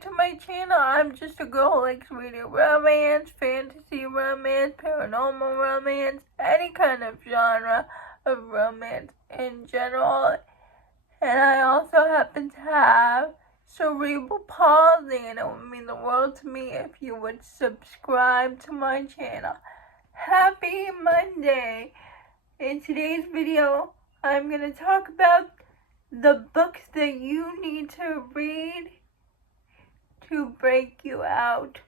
to my channel. I'm just a girl who likes reading romance, fantasy romance, paranormal romance, any kind of genre of romance in general. And I also happen to have cerebral palsy, and it would mean the world to me if you would subscribe to my channel. Happy Monday! In today's video, I'm going to talk about the books that you need to read to break you out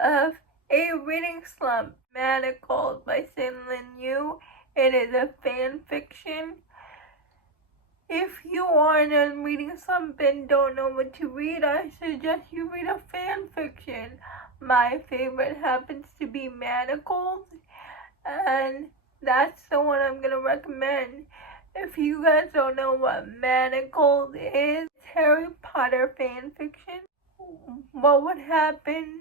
of a reading slump. Manacled by Sin-Lin Yu. It is a fan fiction. If you are in a reading slump and don't know what to read, I suggest you read a fan fiction. My favorite happens to be Manacled, and that's the one I'm going to recommend. If you guys don't know what Manacled is, it's Harry Potter fan fiction. What would happen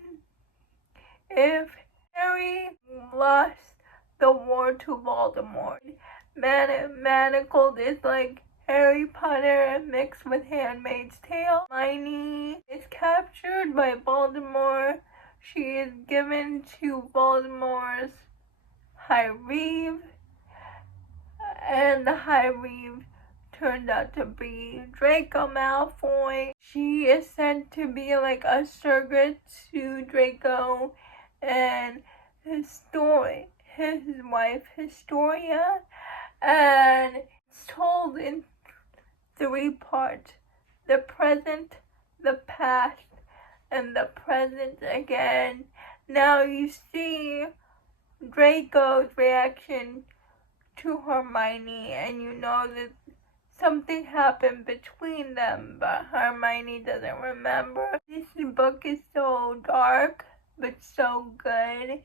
if Harry lost the war to Voldemort? Manacled is like Harry Potter mixed with Handmaid's Tale. Hermione is captured by Voldemort. She is given to Voldemort's High Reeve, and the High Reeve turned out to be Draco Malfoy. She is sent to be like a surrogate to Draco and his wife Historia, and it's told in 3 parts: the present, the past, and the present again. Now you see Draco's reaction to Hermione, and you know that something happened between them, but Hermione doesn't remember. This book is so dark, but so good.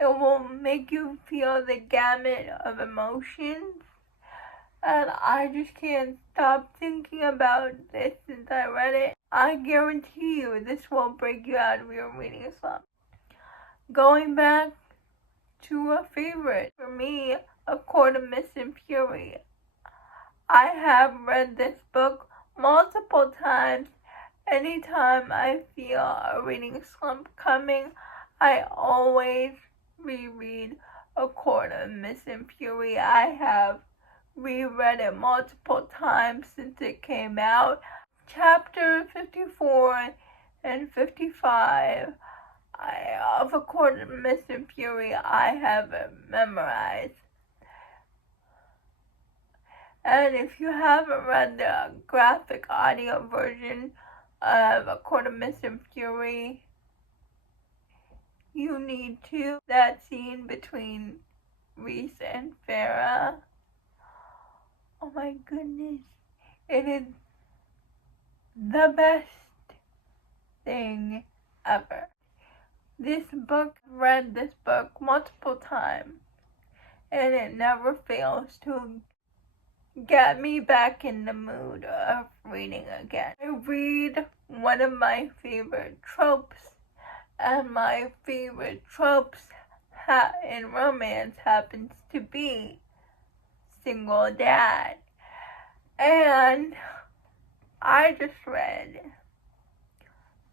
It will make you feel the gamut of emotions. And I just can't stop thinking about this since I read it. I guarantee you this will break you out of your reading slump. Going back to a favorite, for me, A Court of Mist and Fury. I have read this book multiple times. Anytime I feel a reading slump coming, I always reread A Court of Mist and Fury. I have reread it multiple times since it came out. Chapter 54 and 55 of A Court of Mist and Fury I have memorized. And if you haven't read the graphic audio version of A Court of Mist and Fury, you need to. That scene between Reese and Farah, oh my goodness, it is the best thing ever. Read this book multiple times, and it never fails to get me back in the mood of reading again. I read one of my favorite tropes, and my favorite tropes in romance happens to be single dad. And I just read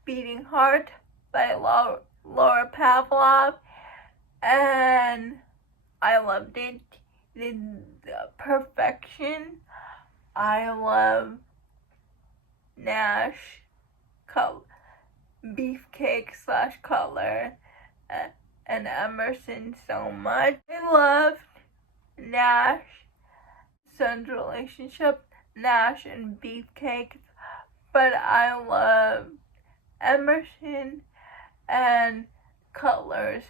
Beating Heart by Laura Pavlov, and I loved it. The perfection. I love Nash Beefcake / Cutler and Emerson so much. I loved Nash son's relationship, Nash and Beefcake, but I love Emerson and Cutler's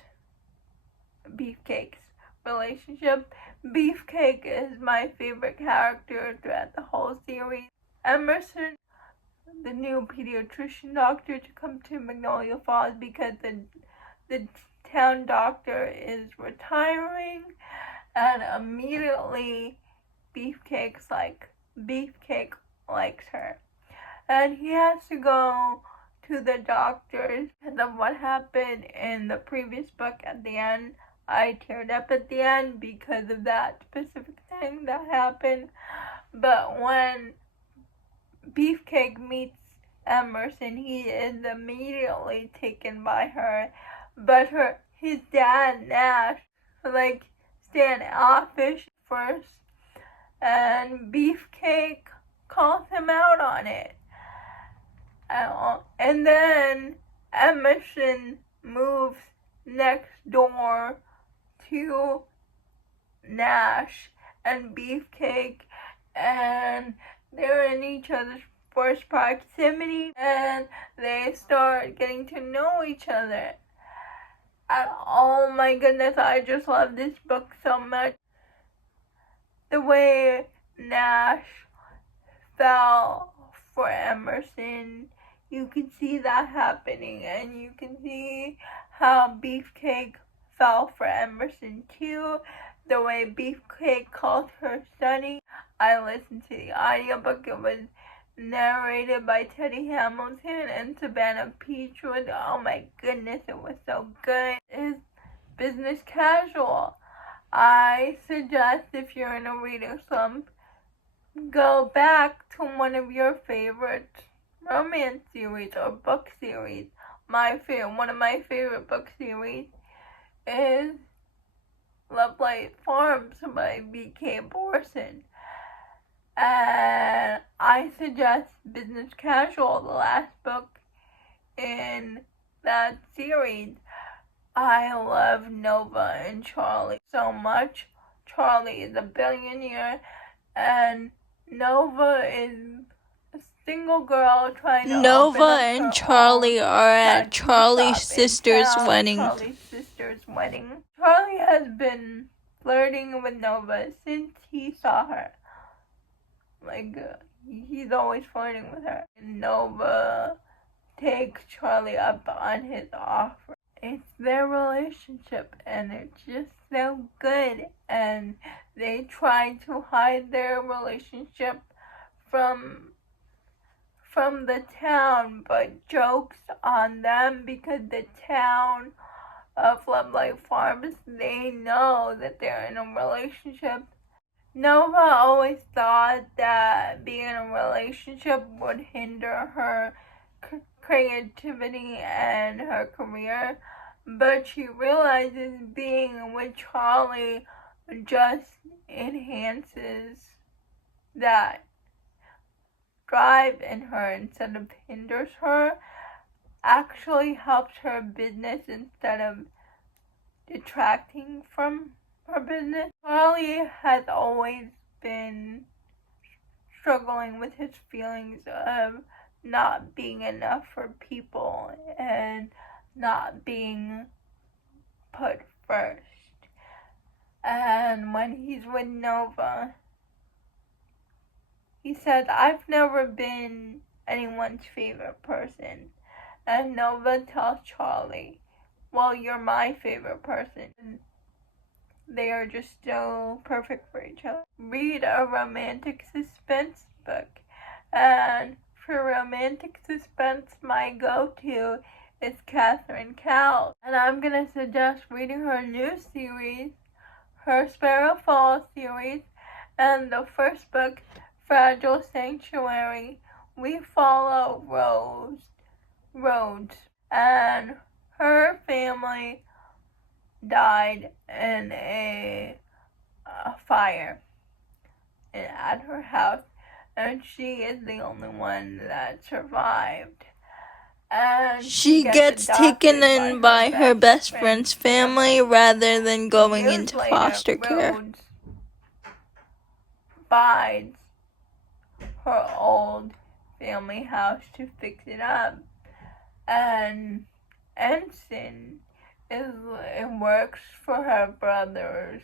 Beefcake's relationship. Beefcake is my favorite character throughout the whole series. Emerson, the new pediatrician doctor to come to Magnolia Falls because the town doctor is retiring, and immediately Beefcake likes her, and he has to go to the doctors. And then what happened in the previous book at the end, I teared up at the end because of that specific thing that happened. But when Beefcake meets Emerson, he is immediately taken by her, but his dad, Nash, standoffish first, and Beefcake calls him out on it. And then Emerson moves next door to Nash and Beefcake, and they're in each other's first proximity, and they start getting to know each other. And oh my goodness, I just love this book so much. The way Nash fell for Emerson, you can see that happening, and you can see how Beefcake fell for Emerson too. The way Beefcake called her Sunny. I listened to the audiobook. It was narrated by Teddy Hamilton and Savannah Peachwood. Oh my goodness, it was so good. It's business casual. I suggest if you're in a reading slump, go back to one of your favorite romance series or book series. One of my favorite book series is Love Light Farms by B.K. Borson. And I suggest Business Casual, the last book in that series. I love Nova and Charlie so much. Charlie is a billionaire, and Nova is a single girl trying to Nova and Charlie are at Charlie's sister's wedding. Charlie has been flirting with Nova since he saw her. He's always flirting with her. And Nova takes Charlie up on his offer. It's their relationship, and it's just so good. And they try to hide their relationship from the town, but jokes on them, because the town of Love Light Farms, they know that they're in a relationship. Nova always thought that being in a relationship would hinder her creativity and her career, but she realizes being with Charlie just enhances that drive in her instead of hinders her, actually helps her business instead of detracting from her business. Charlie has always been struggling with his feelings of not being enough for people and not being put first. And when he's with Nova, he says, "I've never been anyone's favorite person." And Nova tells Charlie, "Well, you're my favorite person." And they are just so perfect for each other. Read a romantic suspense book. And for romantic suspense, my go-to is Catherine Cowles. And I'm going to suggest reading her new series, her Sparrow Falls series, and the first book, Fragile Sanctuary. We follow Rhodes, and her family died in a fire at her house, and she is the only one that survived. And she gets taken in by her best friend's family rather than going into foster care. Rhodes buys her old family house to fix it up, and Ensign works for her brother's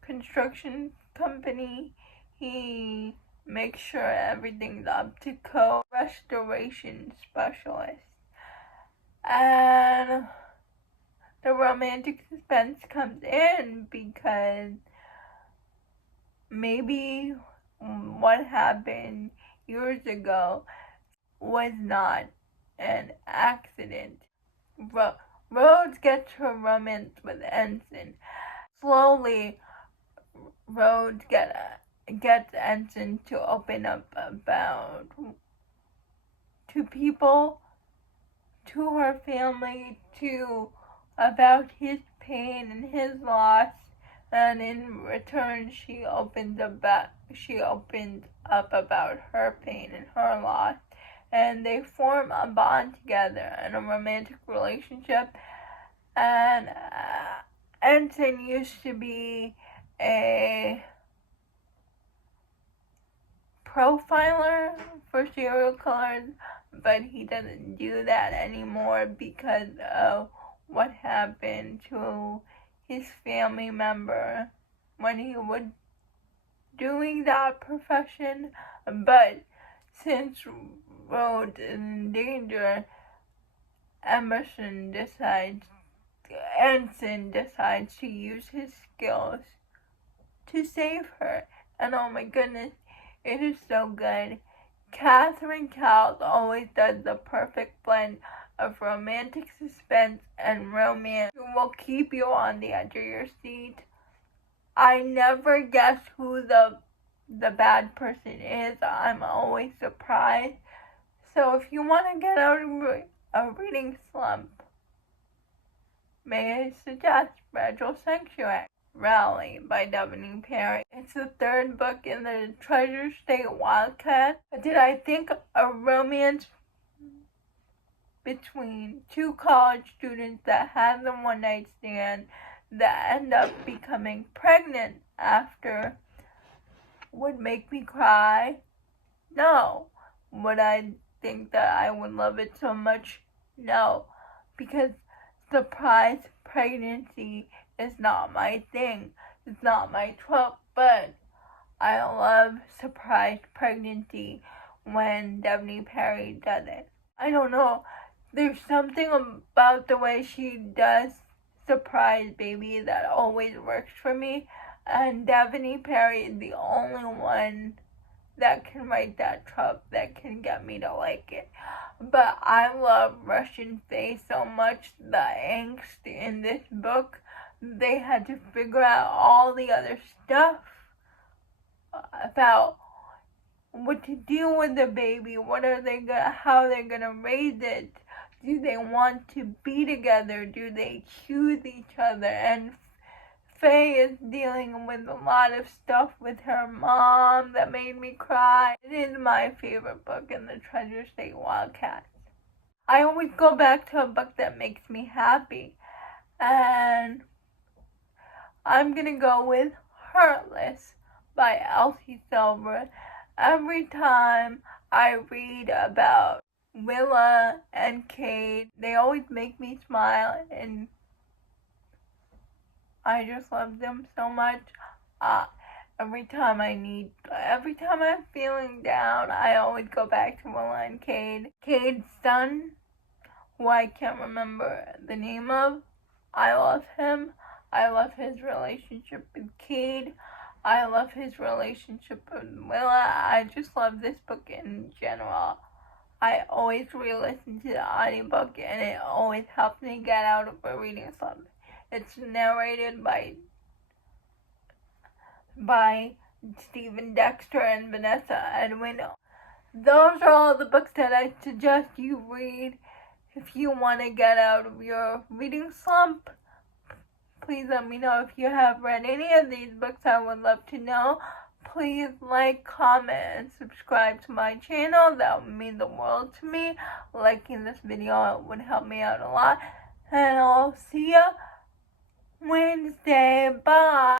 construction company. He makes sure everything's up to code. Restoration specialist. And the romantic suspense comes in because maybe what happened years ago was not an accident. Rhodes gets her romance with Ensign. Slowly, Rhodes gets Ensign to open up about to people, to her family, about his pain and his loss, and in return she opened up about her pain and her loss, and they form a bond together in a romantic relationship. And Ensign used to be a profiler for serial killers, but he doesn't do that anymore because of what happened to his family member when he was doing that profession. But since Rhodes is in danger, Ensign decides to use his skills to save her. And oh my goodness, it is so good. Catherine Cowles always does the perfect blend of romantic suspense and romance. It will keep you on the edge of your seat. I never guess who the bad person is. I'm always surprised. So if you want to get out of a reading slump, may I suggest Fragile Sanctuary Rally by Devin Perry. It's the third book in the Treasure State Wildcat. Did I think a romance between two college students that had a one-night stand that end up becoming pregnant after would make me cry? No. Would I think that I would love it so much? No. Because surprise pregnancy is not my thing. It's not my trope, but I love surprise pregnancy when Devin Perry does it. I don't know. There's something about the way she does surprise baby that always works for me. And Devin Perry is the only one that can write that trope, that can get me to like it. But I love Russian Faye so much. The angst in this book, they had to figure out all the other stuff about what to do with the baby. How they're gonna raise it? Do they want to be together? Do they choose each other? And Faye is dealing with a lot of stuff with her mom that made me cry. It is my favorite book in the Treasure State Wildcats. I always go back to a book that makes me happy, and I'm gonna go with Heartless by Elsie Silver. Every time I read about Willa and Cade, they always make me smile, and I just love them so much. Every time I'm feeling down, I always go back to Willa and Cade. Cade's son, who I can't remember the name of, I love him. I love his relationship with Cade. I love his relationship with Willa. I just love this book in general. I always re-listen to the audiobook, and it always helps me get out of a reading slump. It's narrated by Stephen Dexter and Vanessa Edwin. Those are all the books that I suggest you read if you want to get out of your reading slump. Please let me know if you have read any of these books. I would love to know. Please like, comment, and subscribe to my channel. That would mean the world to me. Liking this video would help me out a lot. And I'll see ya Wednesday. Bye.